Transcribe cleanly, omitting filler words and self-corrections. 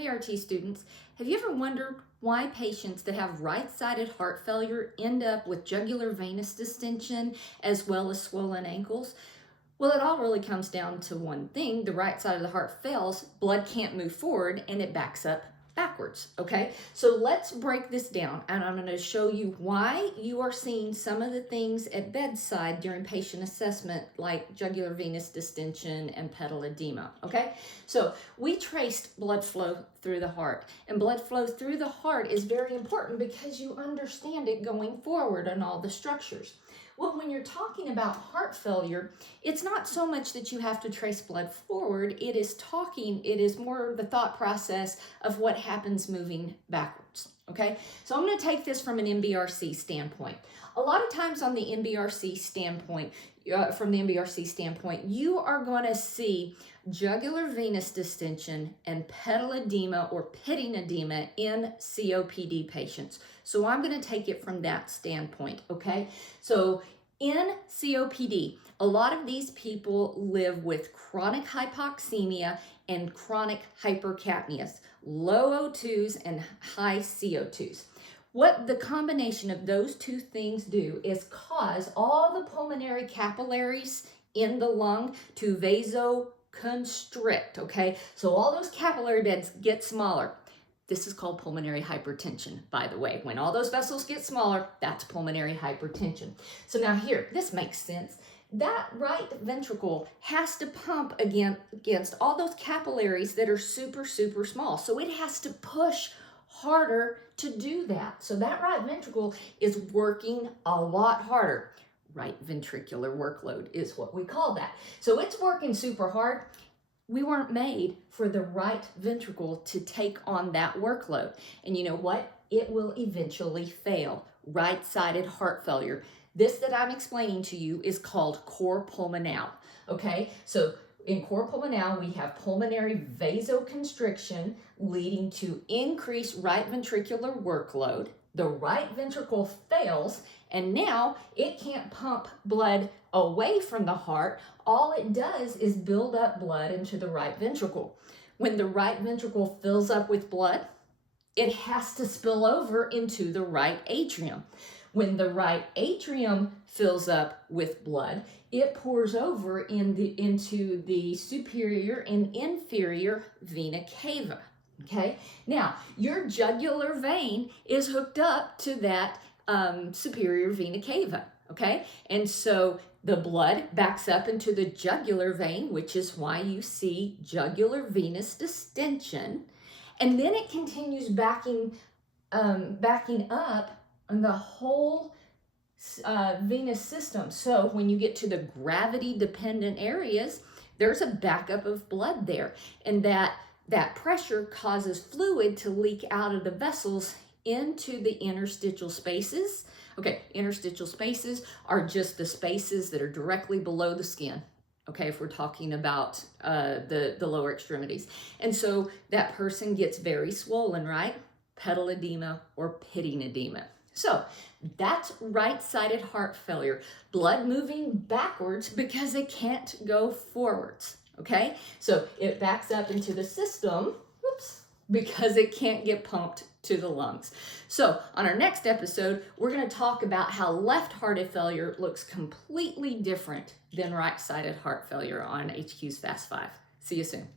Hey RT students, have you ever wondered why patients that have right-sided heart failure end up with jugular venous distension as well as swollen ankles? Well, it all really comes down to one thing. The right side of the heart fails, blood can't move forward, and it backs up backwards, okay? So let's break this down, and I'm gonna show you why you are seeing some of the things at bedside during patient assessment, like jugular venous distension and pedal edema, okay? So we traced blood flow through the heart, and blood flow through the heart is very important because you understand it going forward on all the structures. Well, when you're talking about heart failure, it's not so much that you have to trace blood forward. It is more the thought process of what happens moving backwards, okay? So I'm going to take this from an NBRC standpoint. A lot of times on the NBRC standpoint, from the NBRC standpoint, you are going to see jugular venous distension and pedal edema or pitting edema in COPD patients. So I'm going to take it from that standpoint, okay? So in COPD, a lot of these people live with chronic hypoxemia and chronic hypercapnia, low O2s and high CO2s. What the combination of those two things do is cause all the pulmonary capillaries in the lung to vasoconstrict, okay? So all those capillary beds get smaller. This is called pulmonary hypertension, by the way. When all those vessels get smaller, that's pulmonary hypertension. So now here, this makes sense. That right ventricle has to pump against all those capillaries that are super, super small. So it has to push harder to do that. So that right ventricle is working a lot harder. Right ventricular workload is what we call that. So it's working super hard. We weren't made for the right ventricle to take on that workload. And you know what? It will eventually fail. Right-sided heart failure. This that I'm explaining to you is called Cor Pulmonale, okay? So in Cor Pulmonale, we have pulmonary vasoconstriction leading to increased right ventricular workload. The right ventricle fails, and now it can't pump blood away from the heart. All it does is build up blood into the right ventricle. When the right ventricle fills up with blood, it has to spill over into the right atrium. When the right atrium fills up with blood, it pours over into the superior and inferior vena cava. Okay, now your jugular vein is hooked up to that superior vena cava. Okay, and so the blood backs up into the jugular vein, which is why you see jugular venous distension, and then it continues backing up on the whole venous system. So when you get to the gravity dependent areas, there's a backup of blood there, and that pressure causes fluid to leak out of the vessels into the interstitial spaces. Okay, interstitial spaces are just the spaces that are directly below the skin. Okay, if we're talking about the lower extremities. And so that person gets very swollen, right? Pedal edema or pitting edema. So that's right-sided heart failure. Blood moving backwards because it can't go forwards. Okay, so it backs up into the system, because it can't get pumped to the lungs. So on our next episode, we're going to talk about how left-hearted failure looks completely different than right-sided heart failure on HQ's FAST-5. See you soon.